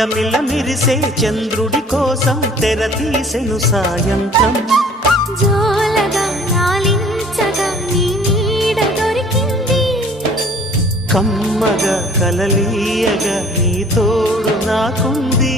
మిలమిల మిరిసే చంద్రుడి కోసం తెర తీసెను సాయంత్రం. జోలగా లాలించగా నీ నీడ దొరికింది, కమ్మగా కలలీయగా నీ తోడు నాకుంది.